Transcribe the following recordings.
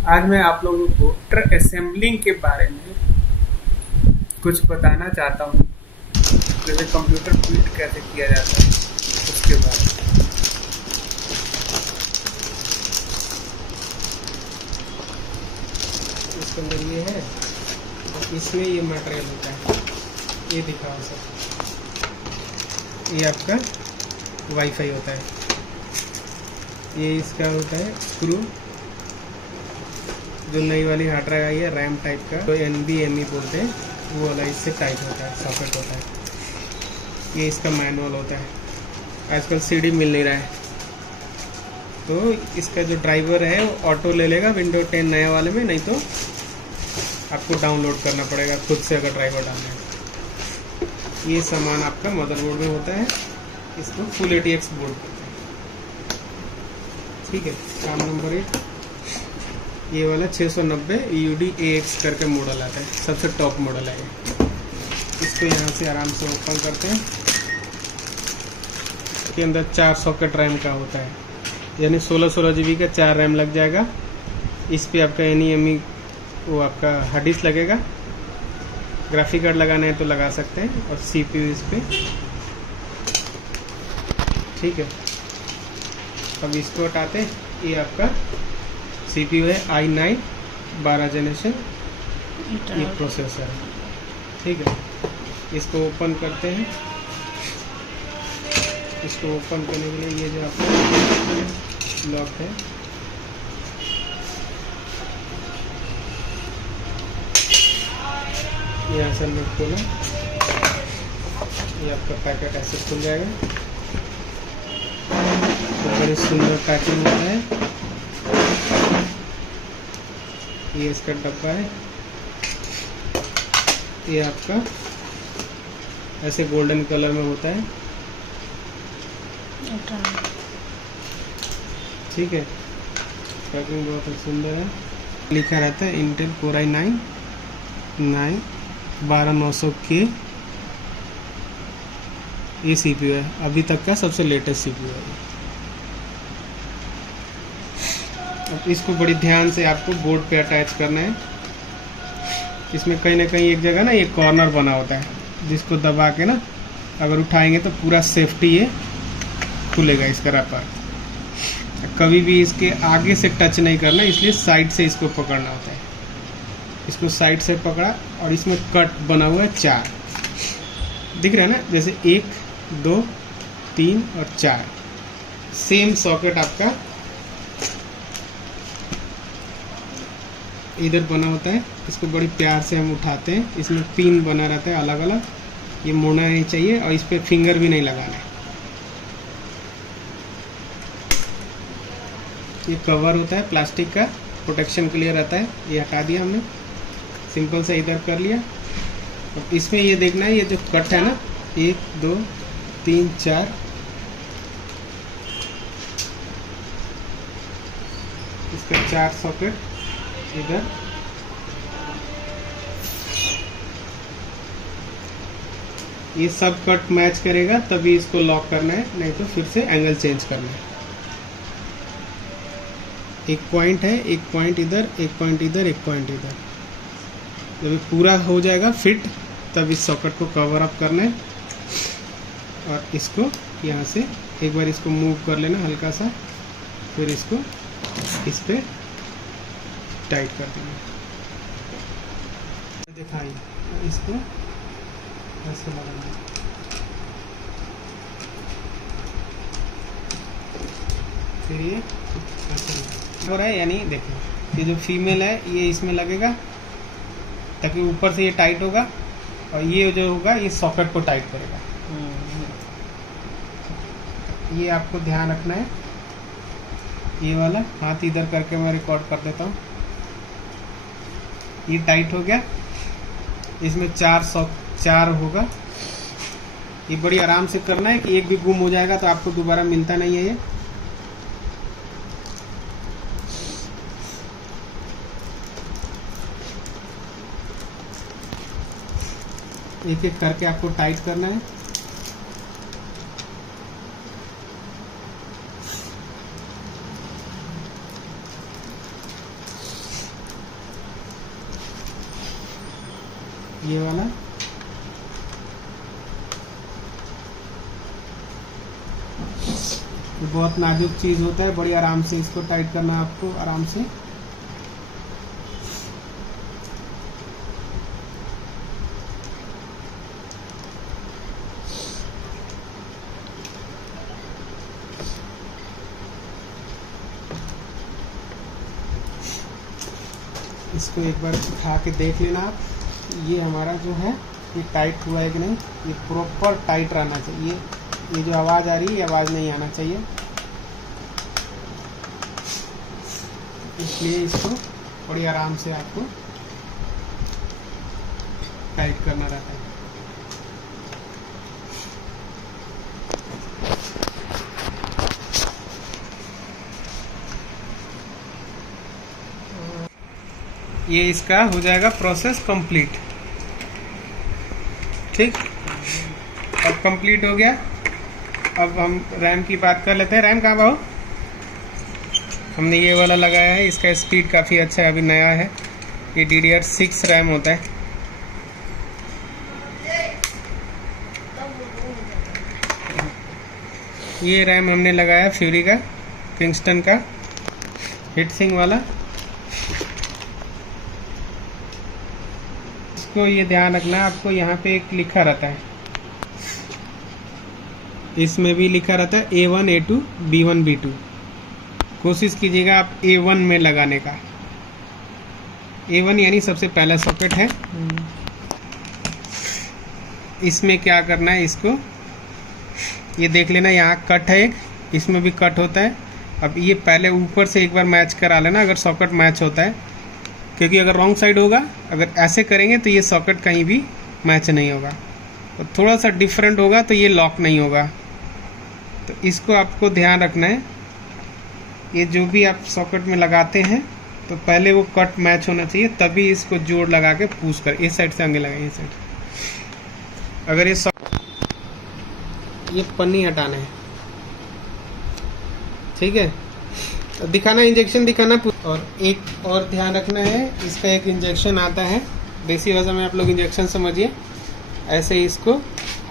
आज मैं आप लोगों को ट्रक असेंबलिंग के बारे में कुछ बताना चाहता हूँ। जैसे कंप्यूटर बिल्ड कैसे किया जाता है उसके बारे में। इसके अंदर ये है, इसमें ये मटेरियल होता है, ये दिखाओ सर। ये आपका वाईफाई होता है, ये इसका होता है स्क्रू, जो नई वाली हार्ड ड्राइव आई है रैम टाइप का, तो NVMe बोलते हैं, वो वाला इससे टाइप होता है, सॉकेट होता है। ये इसका मैनुअल होता है। आजकल CD मिल नहीं रहा है, तो इसका जो ड्राइवर है वो ऑटो ले लेगा विंडो 10 नया वाले में, नहीं तो आपको डाउनलोड करना पड़ेगा खुद से अगर ड्राइवर डालना है। ये सामान आपका मदरबोर्ड में होता है, इसको फुल ATX बोर्ड कहते हैं। ठीक है, काम नंबर 1 ये वाला 690 EUD AX करके मॉडल आता है, सबसे टॉप मॉडल है ये। इसको यहाँ से आराम से ओपन करते हैं। इसके अंदर 4 सॉकेट रैम का होता है, यानी 16 GB का 4 रैम लग जाएगा। इस पे आपका NVMe वो आपका हार्ड डिस्क लगेगा। ग्राफिक कार्ड लगाना है तो लगा सकते हैं, और CPU इस पे। ठीक है, अब इसको हटाते हैं। ये आपका CPU है i9 12 जनरेशन, ये प्रोसेसर है। ठीक है, इसको ओपन करते हैं। इसको ओपन करने के लिए ये जो आपका लॉक है, यहाँ से लॉक खोला, ये आपका पैकेट ऐसे खुल जाएगा। तो बड़ी सुंदर पैकिंग होता है। ये इसका डब्बा है, ये आपका ऐसे गोल्डन कलर में होता है। ठीक है, पैकिंग बहुत सुंदर है। लिखा रहता है इंटेल Core i9 12900K, ये CPU है, अभी तक का सबसे लेटेस्ट CPU है। अब इसको बड़ी ध्यान से आपको बोर्ड पे अटैच करना है। इसमें कहीं ना कहीं एक जगह ना ये कॉर्नर बना होता है, जिसको दबा के ना अगर उठाएंगे तो पूरा सेफ्टी ये खुलेगा इसका रैपर। कभी भी इसके आगे से टच नहीं करना, इसलिए साइड से इसको पकड़ना होता है। इसको साइड से पकड़ा, और इसमें कट बना हुआ है 4, दिख रहा है ना, जैसे 1 2 3 और 4 सेम सॉकेट आपका इधर बना होता है। इसको बड़ी प्यार से हम उठाते हैं। इसमें पिन बना रहता है अलग अलग, ये मोड़ना नहीं चाहिए, और इस पर फिंगर भी नहीं लगाना है। ये कवर होता है प्लास्टिक का, प्रोटेक्शन के लिए रहता है। ये हटा दिया हमने, सिंपल से इधर कर लिया। अब इसमें ये देखना है, ये जो कट है ना, 1 2 3 4, इसका 4 सॉकेट इधर। ये सब कट मैच करेगा तभी इसको लॉक करना है, नहीं तो फिर से एंगल चेंज करना है। एक पॉइंट है, एक पॉइंट इधर, एक पॉइंट इधर, एक पॉइंट इधर। जब ये पूरा हो जाएगा फिट, तब इस सॉकेट को कवर अप करना है। और इसको यहाँ से एक बार इसको मूव कर लेना हल्का सा, फिर इसको इस पे टाइट कर देंगे। दिखाइए, इसको ऐसे लगाना, फिर ये ऐसे हो रहा है। यानी देखो, ये जो फीमेल है ये इसमें लगेगा, ताकि ऊपर से ये टाइट होगा, और ये जो होगा ये सॉकेट को टाइट करेगा। ये आपको ध्यान रखना है। ये वाला हाथ इधर करके मैं रिकॉर्ड कर देता हूँ। ये टाइट हो गया, इसमें 4 होगा। ये बड़ी आराम से करना है कि एक भी गुम हो जाएगा तो आपको दोबारा मिलता नहीं है। ये एक एक करके आपको टाइट करना है। ये वाला, बहुत नाजुक चीज़ होता है, बड़ी आराम से इसको टाइट करना है आपको, आराम से। इसको एक बार उठा के देख लेना आप, ये हमारा जो है ये टाइट हुआ है कि नहीं। ये प्रॉपर टाइट रहना चाहिए। ये जो आवाज़ आ रही है, ये आवाज़ नहीं आना चाहिए, इसलिए इसको बड़ी आराम से आपको टाइट करना रहता है। ये इसका हो जाएगा प्रोसेस कंप्लीट। ठीक, अब कंप्लीट हो गया। अब हम रैम की बात कर लेते हैं। रैम कहाँ भाव? हमने ये वाला लगाया है, इसका स्पीड काफ़ी अच्छा है, अभी नया है। ये DDR6 रैम होता है। ये रैम हमने लगाया फ्यूरी का, किंगस्टन का, हीट सिंक वाला। इसको ये ध्यान रखना है आपको, यहाँ पे एक लिखा रहता है, इसमें भी लिखा रहता है A1 A2 B1 B2। कोशिश कीजिएगा आप A1 में लगाने का। A1 यानी सबसे पहला सॉकेट है। इसमें क्या करना है, इसको ये देख लेना, यहाँ कट है एक, इसमें भी कट होता है। अब ये पहले ऊपर से एक बार मैच करा लेना अगर सॉकेट मैच होता है, क्योंकि अगर रॉन्ग साइड होगा, अगर ऐसे करेंगे तो ये सॉकेट कहीं भी मैच नहीं होगा, और थोड़ा सा डिफरेंट होगा तो ये लॉक नहीं होगा। तो इसको आपको ध्यान रखना है। ये जो भी आप सॉकेट में लगाते हैं तो पहले वो कट मैच होना चाहिए, तभी इसको जोड़ लगा के पुश कर। इस साइड से आगे लगाए, इस साइड। अगर ये पन्नी हटाना है, ठीक है, तो दिखाना, इंजेक्शन दिखाना। और एक और ध्यान रखना है, इसका एक इंजेक्शन आता है, देसी भाषा में आप लोग इंजेक्शन समझिए, ऐसे ही इसको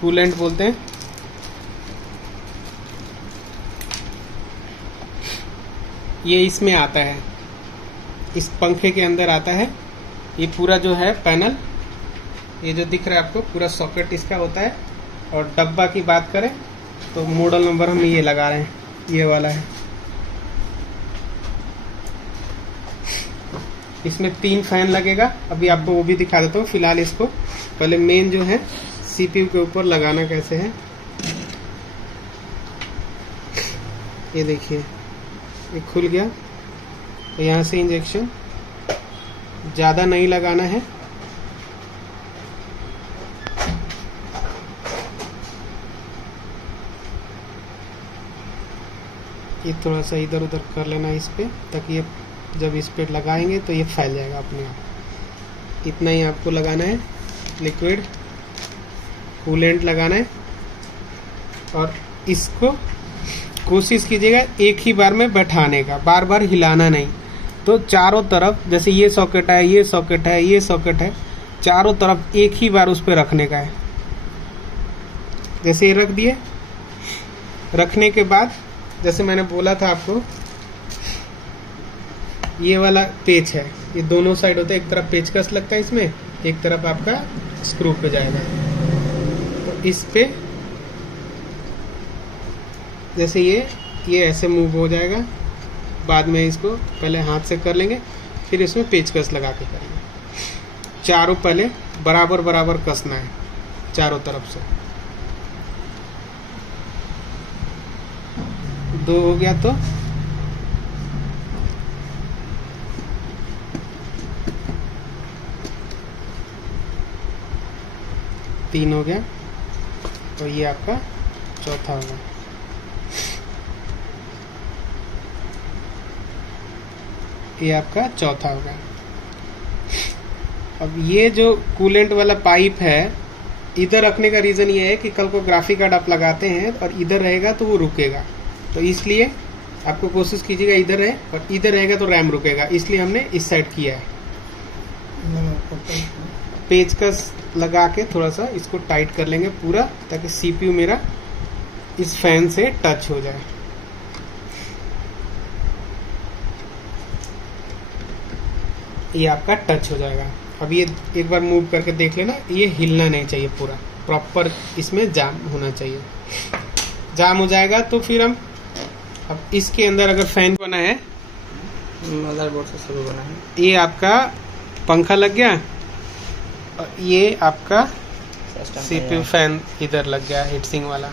कूलेंट बोलते हैं। ये इसमें आता है, इस पंखे के अंदर आता है। ये पूरा जो है पैनल, ये जो दिख रहा है आपको, पूरा सॉकेट इसका होता है। और डब्बा की बात करें तो मॉडल नंबर हम ये लगा रहे हैं, ये वाला है। इसमें 3 फैन लगेगा, अभी आपको वो भी दिखा देता हूँ। फिलहाल इसको पहले मेन जो है CPU के ऊपर लगाना कैसे है, ये देखिए, ये खुल गया। तो यहाँ से इंजेक्शन ज़्यादा नहीं लगाना है, ये थोड़ा सा इधर उधर कर लेना इस पे, ताकि ये जब इस पे लगाएंगे तो ये फैल जाएगा अपने आप। इतना ही आपको लगाना है। लिक्विड कूलेंट लगाना है, और इसको कोशिश कीजिएगा एक ही बार में बैठाने का, बार बार हिलाना नहीं। तो चारों तरफ, जैसे ये सॉकेट है, ये सॉकेट है, ये सॉकेट है, चारों तरफ एक ही बार उस पर रखने का है। जैसे ये रख दिए, रखने के बाद जैसे मैंने बोला था आपको, ये वाला पेच है, ये दोनों साइड होता है। एक तरफ पेचकस लगता है इसमें, एक तरफ आपका स्क्रू पे जाएगा। तो इस पे जैसे ये ऐसे मूव हो जाएगा। बाद में इसको पहले हाथ से कर लेंगे, फिर इसमें पेचकस लगा के करेंगे। चारों पहले बराबर बराबर कसना है, चारों तरफ से। 2 हो गया तो तीन हो गया, तो ये आपका चौथा होगा। ये आपका चौथा होगा। अब ये जो कूलेंट वाला पाइप है, इधर रखने का रीज़न ये है कि कल को ग्राफिक कार्ड आप लगाते हैं और इधर रहेगा तो वो रुकेगा। तो इसलिए आपको कोशिश कीजिएगा इधर रहे, और इधर रहेगा तो रैम रुकेगा, इसलिए हमने इस साइड किया है। पेचकस लगा के थोड़ा सा इसको टाइट कर लेंगे पूरा, ताकि सीपीयू मेरा इस फैन से टच हो जाए। ये आपका टच हो जाएगा। अब ये एक बार मूव करके देख लेना, ये हिलना नहीं चाहिए, पूरा प्रॉपर इसमें जाम होना चाहिए। जाम हो जाएगा तो फिर हम अब इसके अंदर अगर फैन बना है, मदरबोर्ड से शुरू बना है। ये आपका पंखा लग गया और ये आपका सिस्टम सीपीयू फैन इधर लग गया हीट सिंक वाला।